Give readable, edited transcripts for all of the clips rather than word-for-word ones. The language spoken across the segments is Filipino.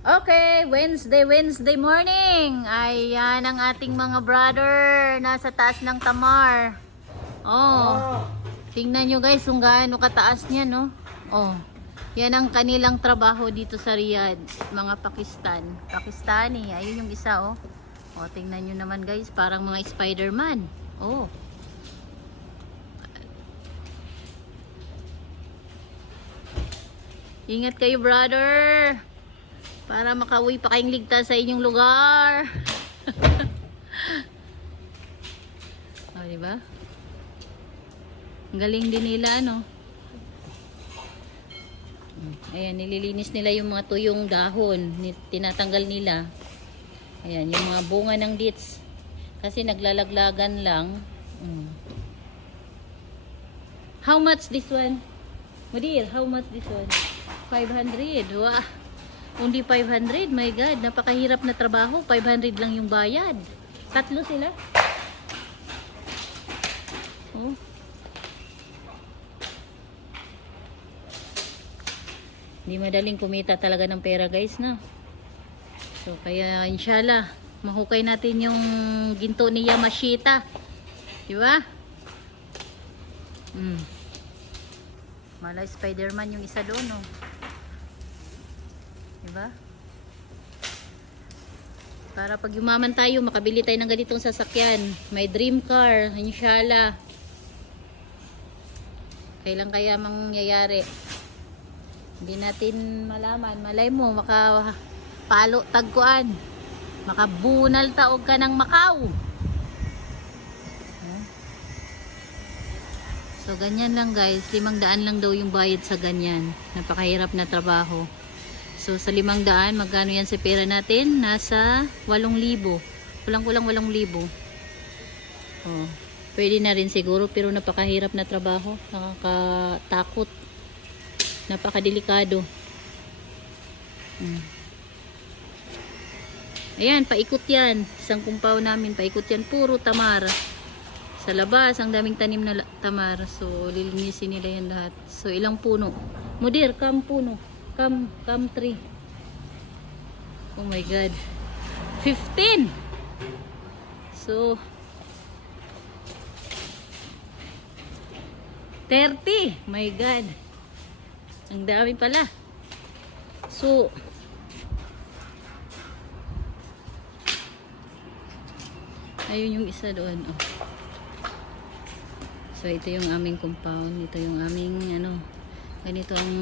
Okay, Wednesday morning. Ayan ang ating mga brother. Nasa taas ng Tamar. Oh, tingnan nyo guys kung gaano kataas niya, no? Oh, yan ang kanilang trabaho dito sa Riyadh. Mga Pakistani. Ayun yung isa, oh. Oh, tingnan nyo naman guys. Parang mga Spider-Man. Oh. Ingat kayo, brother. Para makauwi pa kayong ligtas sa inyong lugar. Oh, diba? Ang galing din nila, no? Ayan, nililinis nila yung mga tuyong dahon. Tinatanggal nila. Ayan, yung mga bunga ng dates. Kasi naglalaglagan lang. How much this one? Mudir, how much this one? 500. Wow. Only 500. My God, napakahirap na trabaho. 500 lang yung bayad. Tatlo sila. Oh. Hindi madaling kumita talaga ng pera, guys, na. So, kaya inshallah, mahukay natin yung ginto ni Yamashita. Diba? Mala Spider-Man yung isa doon, no? Diba? Para pag yumaman tayo, makabili tayo ng ganitong sasakyan. May dream car, inshallah. Kailan kaya mangyayari? Hindi natin malaman. Malay mo, makapalo tagkuan. Makabunal taog ka ng Macau. So, ganyan lang guys. 500 lang daw yung bayad sa ganyan. Napakahirap na trabaho. So, sa 500, magkano yan sa pera natin? Nasa 8,000. Kulang-kulang 8,000. Oh, pwede na rin siguro, pero napakahirap na trabaho. Nakakatakot. Napakadelikado. Ayan, paikot yan. Isang kumpaw namin, paikot yan. Puro tamar. Sa labas, ang daming tanim na tamar. So, lilinisin nila yan lahat. So, ilang puno? Mudir, kam puno. Kam tree. Oh my God. 15. So 30. My God. Ang dami pala. So ayun yung isa doon, oh. So ito yung aming compound. Ito yung aming ganito ang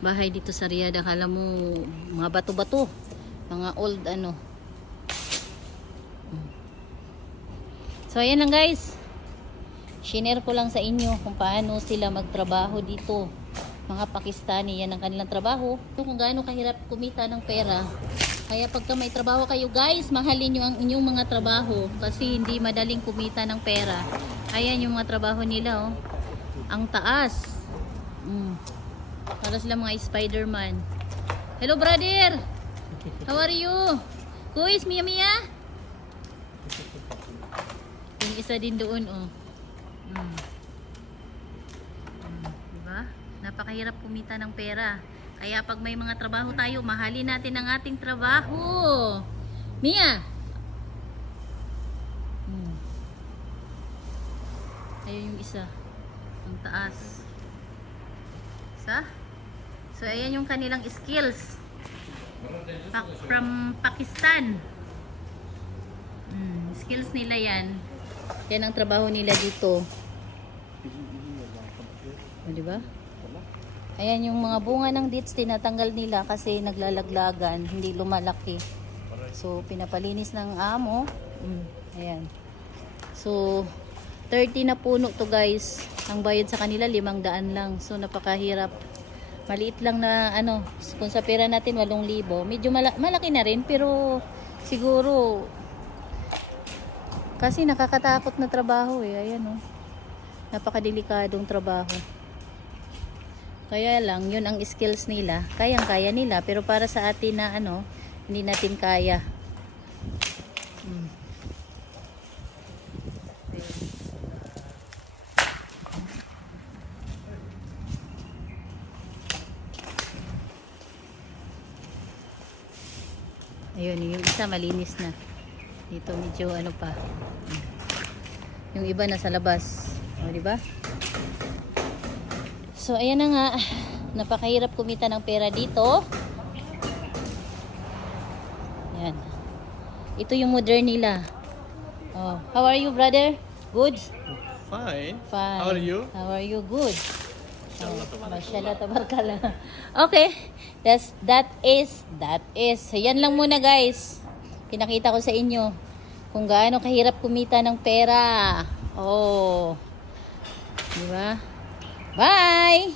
bahay dito sa Riyadh. Akala mo mga bato-bato, mga old So ayan lang guys, shinare ko lang sa inyo kung paano sila magtrabaho dito. Mga Pakistani, yan ang kanilang trabaho. Kung gaano kahirap kumita ng pera. Kaya pagka may trabaho kayo guys, mahalin nyo ang inyong mga trabaho, kasi hindi madaling kumita ng pera. Ayan yung mga trabaho nila, oh. Ang taas. Para sila mga Spider-Man. Hello brother! How are you? Who is Mia Mia? Yung isa din doon, oh. Diba? Napakahirap kumita ng pera. Kaya pag may mga trabaho tayo, mahalin natin ang ating trabaho. Mia! Ayun yung isa. Ang taas. So ayan yung kanilang skills from Pakistan. Skills nila yan. Yan ang trabaho nila dito. O, diba? Ayan yung mga bunga ng dates, tinatanggal nila kasi naglalaglagan, hindi lumalaki. So pinapalinis ng amo. Ayan. So 30 na puno to guys. Ang bayad sa kanila 500 lang. So napakahirap. Maliit lang na kung sa pera natin 8,000. Medyo malaki na rin, pero siguro kasi nakakatakot na trabaho eh. Ayan, oh. Napakadelikadong trabaho. Kaya lang, yun ang skills nila. Kayang-kaya nila, pero para sa atin na hindi natin kaya. Ayun, yung isa malinis na. Dito medyo ano pa. Yung iba nasa labas. O, di ba? So, ayan na nga. Napakahirap kumita ng pera dito. Ayan. Ito yung modern nila. Oh, how are you, brother? Good? Fine. Fine. How are you? How are you? Good. Mashallah, tabarakallah. Okay. That is. Yan lang muna, guys. Pinakita ko sa inyo kung gaano kahirap kumita ng pera. Oh. Di ba? Bye!